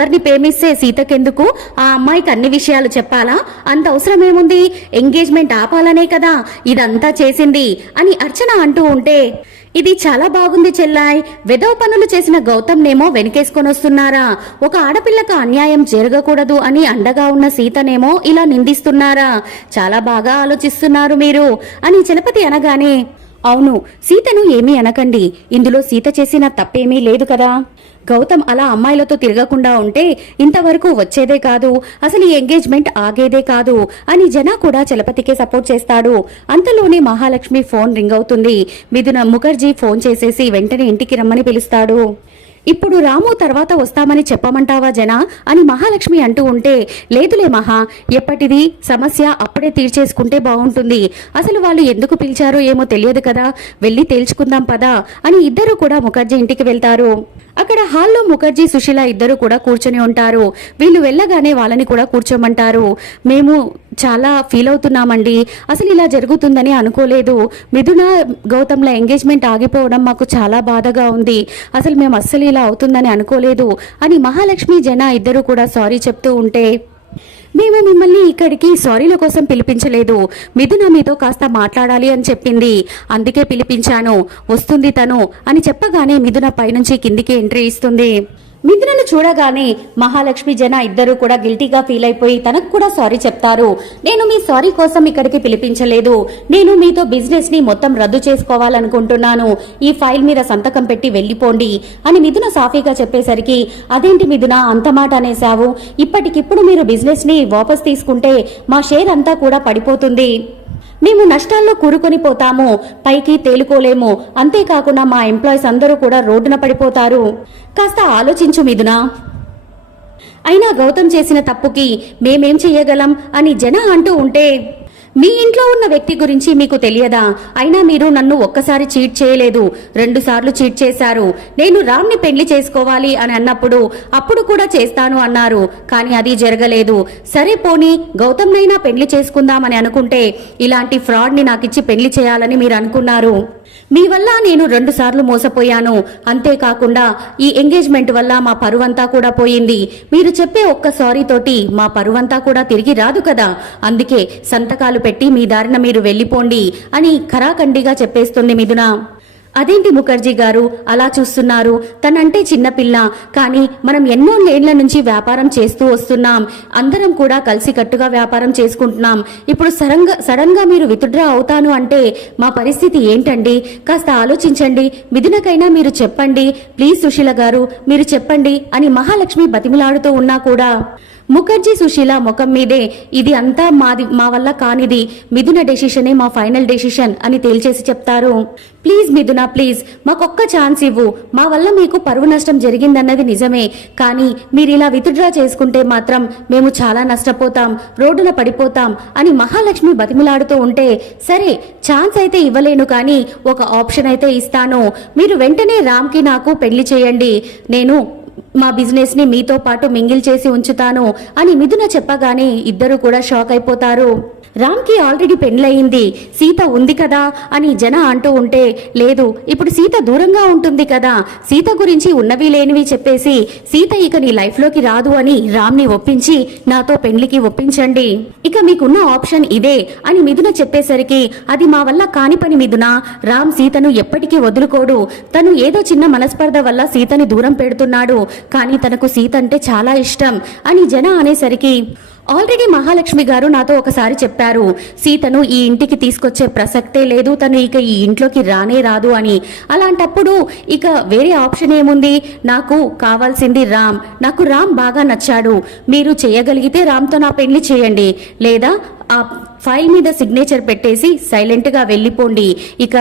ఎవరిని ప్రేమిస్తే సీతకెందుకు? ఆ అమ్మాయికి అన్ని విషయాలు చెప్పాలా? అంత అవసరం ఏముంది? ఎంగేజ్మెంట్ ఆపాలనే కదా ఇదంతా చేసింది అని అర్చన అంటూ ఉంటే, ఇది చాలా బాగుంది చెల్లాయ్. వెధవ పనులు చేసిన గౌతమ్నేమో వెనకేసుకొని వస్తున్నారా? ఒక ఆడపిల్లకు అన్యాయం జరగకూడదు అని అండగా ఉన్న సీతనేమో ఇలా నిందిస్తున్నారా? చాలా బాగా ఆలోచిస్తున్నారు మీరు అని చలపతి అనగానే, అవును, సీతను ఏమీ అనకండి. ఇందులో సీత చేసిన తప్పేమీ లేదు కదా. గౌతమ్ అలా అమ్మాయిలతో తిరగకుండా ఉంటే ఇంతవరకు వచ్చేదే కాదు, అసలు ఈ ఎంగేజ్మెంట్ ఆగేదే కాదు అని జన కూడా చలపతికే సపోర్ట్ చేస్తాడు. అంతలోనే మహాలక్ష్మి ఫోన్ రింగ్ అవుతుంది. మిథున ముఖర్జీ ఫోన్ చేసేసి వెంటనే ఇంటికి రమ్మని పిలుస్తాడు. ఇప్పుడు రాము తర్వాత వస్తామని చెప్పమంటావా జన అని మహాలక్ష్మి అంటూ ఉంటే, లేదులే మహా, ఎప్పటిది సమస్య అప్పుడే తీర్చేసుకుంటే బాగుంటుంది. అసలు వాళ్ళు ఎందుకు పిలిచారో ఏమో తెలియదు కదా, వెళ్ళి తేల్చుకుందాం పదా అని ఇద్దరు కూడా ముఖర్జీ ఇంటికి వెళ్తారు. అక్కడ హాల్లో ముఖర్జీ సుశీల ఇద్దరు కూడా కూర్చొని ఉంటారు. వీళ్ళు వెళ్ళగానే వాళ్ళని కూడా కూర్చోమంటారు. మేము చాలా ఫీల్ అవుతున్నామండి, అసలు ఇలా జరుగుతుందని అనుకోలేదు. మిథున గౌతమ్ల ఎంగేజ్మెంట్ ఆగిపోవడం మాకు చాలా బాధగా ఉంది. అసలు మేము అస్సలు ఇలా అవుతుందని అనుకోలేదు అని మహాలక్ష్మి జన ఇద్దరు కూడా సారీ చెప్తూ ఉంటే, మేము మిమ్మల్ని ఇక్కడికి సారీల కోసం పిలిపించలేదు, మిథున మీతో కాస్త మాట్లాడాలి అని చెప్పింది, అందుకే పిలిపించాను, వస్తుంది తను అని చెప్పగానే మిథున పైనుంచి కిందికి ఎంట్రీ ఇస్తుంది. మిథునను చూడగానే మహాలక్ష్మి జన ఇద్దరు కూడా గిల్టీగా ఫీల్ అయిపోయి తనకు కూడా సారీ చెప్తారు. నేను మీ సారీ కోసం ఇక్కడికి పిలిపించలేదు, నేను మీతో బిజినెస్ ని మొత్తం రద్దు చేసుకోవాలనుకుంటున్నాను, ఈ ఫైల్ మీద సంతకం పెట్టి వెళ్ళిపోండి అని మిథున సాఫీగా చెప్పేసరికి, అదేంటి మిథున అంత మాట అనేశావు? ఇప్పటికిప్పుడు మీరు బిజినెస్ ని వాపస్ తీసుకుంటే మా షేర్ అంతా కూడా పడిపోతుంది, మేము నష్టాల్లో కూరుకొని పోతాము, పైకి తేలుకోలేము, అంతేకాకుండా మా ఎంప్లాయీస్ అందరూ కూడా రోడ్డున పడిపోతారు. కాస్త ఆలోచించు మిథున. అయినా గౌతమ్ చేసిన తప్పుకి మేమేం చెయ్యగలం అని జన అంటూ ఉంటే, మీ ఇంట్లో ఉన్న వ్యక్తి గురించి మీకు తెలియదా? అయినా మీరు నన్ను ఒక్కసారి చీట్ చేయలేదు, 2 సార్లు చీట్ చేశారు. నేను రామ్ని పెళ్లి చేసుకోవాలి అని అన్నప్పుడు అప్పుడు కూడా చేస్తాను అన్నారు, కానీ అది జరగలేదు. సరే పోనీ గౌతమ్నైనా పెళ్లి చేసుకుందామని అనుకుంటే ఇలాంటి ఫ్రాడ్ని నాకిచ్చి పెళ్లి చేయాలని మీరు అనుకున్నారు. మీ వల్ల నేను 2 సార్లు మోసపోయాను, అంతేకాకుండా ఈ ఎంగేజ్మెంట్ వల్ల మా పరువంతా కూడా పోయింది. మీరు చెప్పే ఒక్క సారీ తోటి మా పరువంతా కూడా తిరిగి రాదు కదా, అందుకే సంతకాలు పెట్టి మీ దారిన మీరు వెళ్ళిపోండి అని ఖరాఖండిగా చెప్పేస్తుంది మిథున. అదేంటి ముఖర్జీ గారు అలా చూస్తున్నారు? తనంటే చిన్నపిల్ల, కానీ మనం ఎన్నో ఏళ్ల నుంచి వ్యాపారం చేస్తూ వస్తున్నాం, అందరం కూడా కలిసికట్టుగా వ్యాపారం చేసుకుంటున్నాం. ఇప్పుడు సడన్ గా మీరు విత్డ్రా అవుతాను అంటే మా పరిస్థితి ఏంటండి? కాస్త ఆలోచించండి, మిథునకైనా మీరు చెప్పండి ప్లీజ్ సుశీల గారు, మీరు చెప్పండి అని మహాలక్ష్మి బతిమిలాడుతూ ఉన్నా కూడా ముఖర్జీ సుశీల ముఖం మీదే, ఇది అంతా మా వల్ల కానిది, మిథున డెసిషనే మా ఫైనల్ డెసిషన్ అని తేల్చేసి చెప్తారు. ప్లీజ్ మిథున ప్లీజ్, మాకొక్క ఛాన్స్ ఇవ్వు, మా వల్ల మీకు పరువు నష్టం జరిగిందన్నది నిజమే, కానీ మీరు ఇలా విత్డ్రా చేసుకుంటే మాత్రం మేము చాలా నష్టపోతాం, రోడ్డున పడిపోతాం అని మహాలక్ష్మి బతిమిలాడుతూ ఉంటే, సరే ఛాన్స్ అయితే ఇవ్వలేను కానీ ఒక ఆప్షన్ అయితే ఇస్తాను, మీరు వెంటనే రామ్కి నాకు పెళ్లి చేయండి, నేను మా బిజినెస్ ని మీతో పాటు మింగిల్ చేసి ఉంచుతాను అని మిథున చెప్పగానే ఇద్దరు కూడా షాక్ అయిపోతారు. రామ్కి ఆల్రెడీ పెళ్లయింది, సీత ఉంది కదా అని జన అంటూ ఉంటే, లేదు ఇప్పుడు సీత దూరంగా ఉంటుంది కదా, సీత గురించి ఉన్నవి లేనివి చెప్పేసి సీత ఇక నీ లైఫ్ లోకి రాదు అని రామ్ని ఒప్పించి నాతో పెళ్లికి ఒప్పించండి, ఇక మీకున్న ఆప్షన్ ఇదే అని మిథున చెప్పేసరికి, అది మా వల్ల కాని పని మిథున, రామ్ సీతను ఎప్పటికీ వదులుకోడు, తను ఏదో చిన్న మనస్పర్ధ వల్ల సీతని దూరం పెడుతున్నాడు, కానీ తనకు సీత అంటే చాలా ఇష్టం అని జన అనేసరికి, ఆల్రెడీ మహాలక్ష్మి గారు నాతో ఒకసారి చెప్పారు, సీతను ఈ ఇంటికి తీసుకొచ్చే ప్రసక్తే లేదు, తను ఇక ఈ ఇంట్లోకి రానే రాదు అని. అలాంటప్పుడు ఇక వేరే ఆప్షన్ ఏముంది? నాకు కావాల్సింది రామ్, నాకు రామ్ బాగా నచ్చాడు, మీరు చేయగలిగితే రామ్తో నా పెళ్లి చేయండి, లేదా ఆ ఫైల్ మీద సిగ్నేచర్ పెట్టేసి సైలెంట్గా వెళ్ళిపోండి, ఇక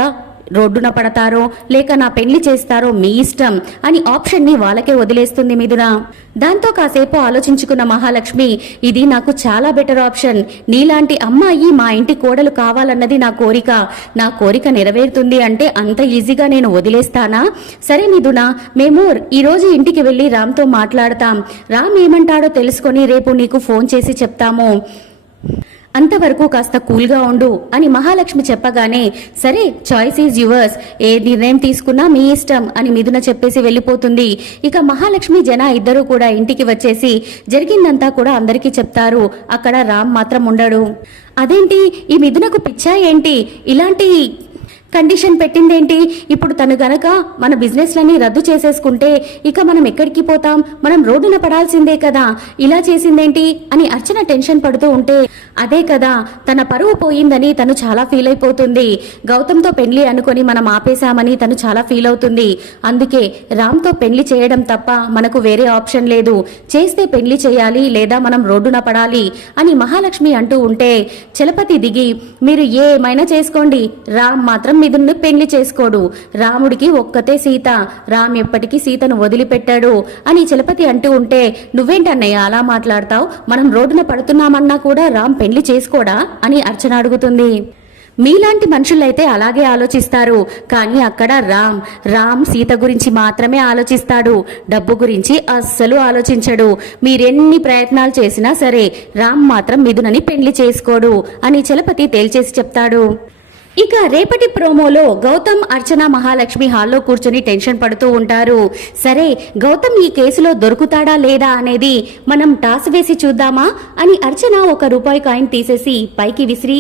రోడ్డున పడతారో లేక నా పెళ్లి చేస్తారో మీ ఇష్టం అని ఆప్షన్ ని వాళ్ళకే వదిలేస్తుంది మిథున. దాంతో కాసేపు ఆలోచించుకున్న మహాలక్ష్మి, ఇది నాకు చాలా బెటర్ ఆప్షన్, నీలాంటి అమ్మాయి మా ఇంటి కోడలు కావాలన్నది నా కోరిక, నా కోరిక నెరవేరుతుంది అంటే అంత ఈజీగా నేను వదిలేస్తానా? సరే మిథున, మేము ఈరోజు ఇంటికి వెళ్ళి రామ్తో మాట్లాడతాం, రామ్ ఏమంటాడో తెలుసుకొని రేపు నీకు ఫోన్ చేసి చెప్తాము అంతవరకు కాస్త కూల్గా ఉండు అని మహాలక్ష్మి చెప్పగానే సరే చాయిస్ ఈజ్ యువర్స్, ఏ నిర్ణయం తీసుకున్నా మీ ఇష్టం అని మిథున చెప్పేసి వెళ్ళిపోతుంది. ఇక మహాలక్ష్మి జన ఇద్దరూ కూడా ఇంటికి వచ్చేసి జరిగిందంతా కూడా అందరికీ చెప్తారు. అక్కడ రామ్ మాత్రం ఉండడు. అదేంటి ఈ మిథునకు పిచ్చా ఏంటి, ఇలాంటి కండిషన్ పెట్టిందేంటి, ఇప్పుడు తను గనక మన బిజినెస్లన్నీ రద్దు చేసేసుకుంటే ఇక మనం ఎక్కడికి పోతాం, మనం రోడ్డున పడాల్సిందే కదా, ఇలా చేసిందేంటి అని అర్చన టెన్షన్ పడుతూ ఉంటే అదే కదా తన పరువు పోయిందని తను చాలా ఫీల్ అయిపోతుంది. గౌతమ్తో పెళ్లి అనుకొని మనం ఆపేశామని తను చాలా ఫీల్ అవుతుంది. అందుకే రామ్తో పెళ్లి చేయడం తప్ప మనకు వేరే ఆప్షన్ లేదు, చేస్తే పెళ్లి చేయాలి లేదా మనం రోడ్డున పడాలి అని మహాలక్ష్మి అంటూ ఉంటే చలపతి దిగి మీరు ఏమైనా చేసుకోండి, రామ్ మాత్రం మిథున్ను పెళ్లి చేసుకోడు, రాముడికి ఒక్కతే సీత, రామ్ ఎప్పటికీ సీతను వదిలిపెట్టాడు అని చలపతి అంటూ ఉంటే నువ్వేంటన్నయ్య అలా మాట్లాడతావు, మనం రోడ్డున పడుతున్నామన్నా కూడా రామ్ పెళ్లి చేసుకోడా అని అర్చన అడుగుతుంది. మీలాంటి మనుషులైతే అలాగే ఆలోచిస్తారు, కానీ అక్కడ రామ్ సీత గురించి మాత్రమే ఆలోచిస్తాడు, డబ్బు గురించి అస్సలు ఆలోచించడు. మీరెన్ని ప్రయత్నాలు చేసినా సరే రామ్ మాత్రం మిథునని పెళ్లి చేసుకోడు అని చలపతి తేల్చేసి చెప్తాడు. ఇక రేపటి ప్రోమోలో గౌతమ్, అర్చన, మహాలక్ష్మి హాల్లో కూర్చొని టెన్షన్ పడుతూ ఉంటారు. సరే గౌతమ్ ఈ కేసులో దొరుకుతాడా లేదా అనేది మనం టాస్ వేసి చూద్దామా అని అర్చన ₹1 కాయిన్ తీసేసి పైకి విసిరి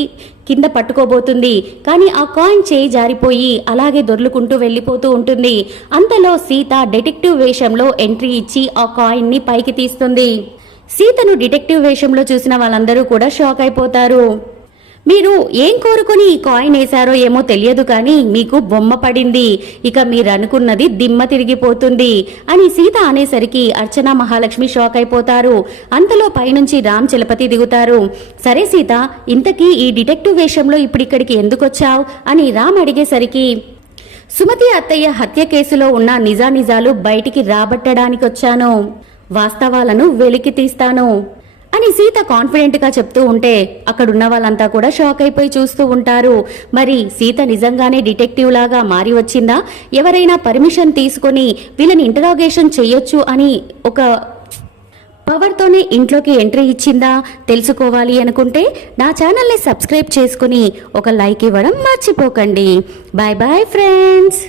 కింద పట్టుకోబోతుంది. కానీ ఆ కాయిన్ చేయి జారిపోయి అలాగే దొర్లుకుంటూ వెళ్ళిపోతూ ఉంటుంది. అంతలో సీత డిటెక్టివ్ వేషంలో ఎంట్రీ ఇచ్చి ఆ కాయిన్ ని పైకి తీస్తుంది. సీతను డిటెక్టివ్ వేషంలో చూసిన వాళ్ళందరూ కూడా షాక్ అయిపోతారు. మీరు ఏం కోరుకుని ఈ కాయిన్ వేశారో ఏమో తెలియదు, కానీ మీకు బొమ్మ పడింది, ఇక మీరు అనుకున్నది దిమ్మ తిరిగిపోతుంది అని సీత అనేసరికి అర్చన, మహాలక్ష్మి షాక్ అయిపోతారు. అంతలో పైనుంచి రామ్, చలపతి దిగుతారు. సరే సీత, ఇంతకీ ఈ డిటెక్టివ్ వేషంలో ఇప్పుడిక్కడికి ఎందుకొచ్చావు అని రామ్ అడిగేసరికి సుమతి అత్తయ్య హత్య కేసులో ఉన్న నిజానిజాలు బయటికి రాబట్టడానికొచ్చాను, వాస్తవాలను వెలికి తీస్తాను అని సీత కాన్ఫిడెంట్ గా చెప్తూ ఉంటే అక్కడున్న వాళ్ళంతా కూడా షాక్ అయిపోయి చూస్తూ ఉంటారు. మరి సీత నిజంగానే డిటెక్టివ్ లాగా మారి వచ్చిందా, ఎవరైనా పర్మిషన్ తీసుకొని వీళ్ళని ఇంటరాగేషన్ చెయ్యొచ్చు అని ఒక పవర్తోనే ఇంట్లోకి ఎంట్రీ ఇచ్చిందా తెలుసుకోవాలి అనుకుంటే నా ఛానల్ని సబ్స్క్రైబ్ చేసుకుని ఒక లైక్ ఇవ్వడం మర్చిపోకండి. Bye bye friends.